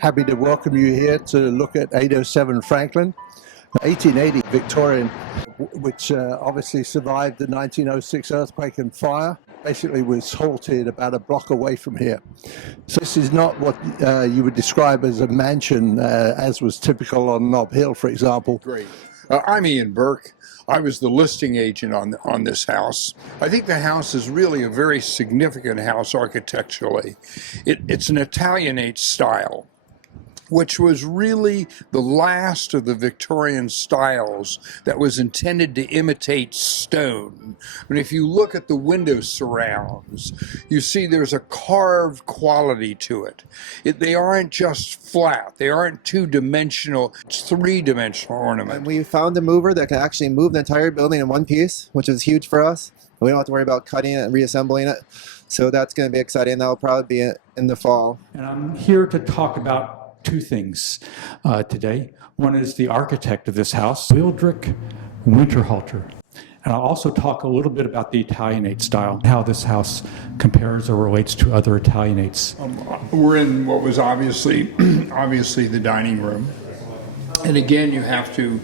Happy to welcome you here to look at 807 Franklin, 1880 Victorian, which obviously survived the 1906 earthquake and fire. Basically was halted about a block away from here. So this is not what you would describe as a mansion, as was typical on Nob Hill, for example. Great. I'm Ian Berke. I was the listing agent on this house. I think the house is really a very significant house architecturally. It's an Italianate style, which was really the last of the Victorian styles that was intended to imitate stone. But if you look at the window surrounds, you see there's a carved quality to it. They aren't just flat. They aren't two-dimensional. It's three-dimensional ornament. And we found a mover that can actually move the entire building in one piece, which is huge for us. We don't have to worry about cutting it and reassembling it. So that's going to be exciting. That'll probably be in the fall. And I'm here to talk about two things today. One is the architect of this house, Wildrick Winterhalter. And I'll also talk a little bit about the Italianate style, how this house compares or relates to other Italianates. We're in what was obviously the dining room. And again, you have to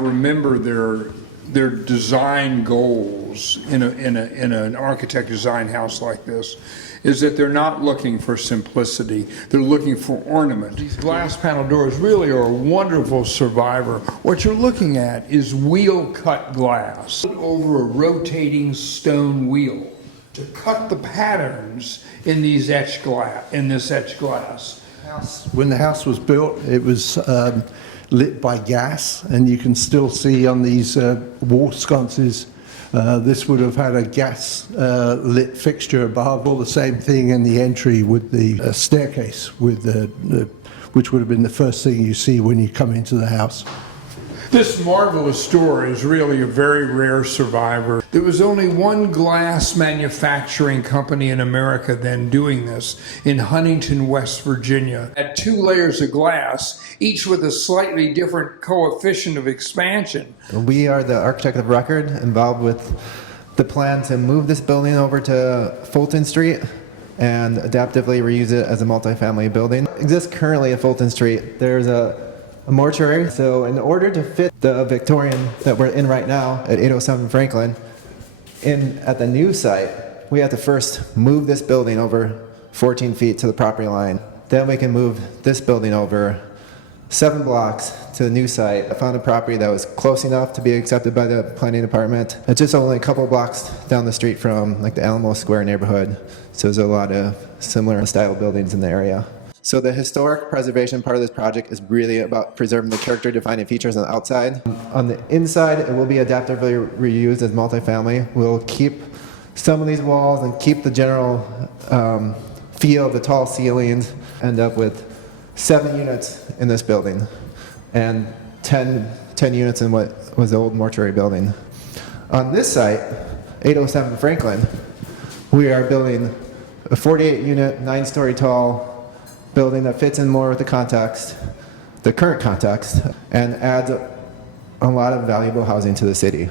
remember their design goals in an architect design house like this is that they're not looking for simplicity, they're looking for ornament. These glass panel doors really are a wonderful survivor. What you're looking at is wheel cut glass over a rotating stone wheel to cut the patterns in these etched glass. When the house was built, it was lit by gas, and you can still see on these wall sconces this would have had a gas lit fixture above. All the same thing in the entry with the staircase, with which would have been the first thing you see when you come into the house. This marvelous store is really a very rare survivor. There was only one glass manufacturing company in America then doing this in Huntington, West Virginia. At 2 layers of glass, each with a slightly different coefficient of expansion. We are the architect of record involved with the plan to move this building over to Fulton Street and adaptively reuse it as a multifamily building. It exists currently at Fulton Street. There's a mortuary. So in order to fit the Victorian that we're in right now at 807 Franklin at the new site, we have to first move this building over 14 feet to the property line. Then we can move this building over 7 blocks to the new site. I found a property that was close enough to be accepted by the planning department. It's just only a couple of blocks down the street from like the Alamo Square neighborhood. So there's a lot of similar style buildings in the area. So the historic preservation part of this project is really about preserving the character-defining features on the outside. On the inside, it will be adaptively reused as multifamily. We'll keep some of these walls and keep the general feel of the tall ceilings. End up with 7 units in this building and 10 units in what was the old mortuary building. On this site, 807 Franklin, we are building a 48-unit, 9-story tall building that fits in more with the current context, and adds a lot of valuable housing to the city.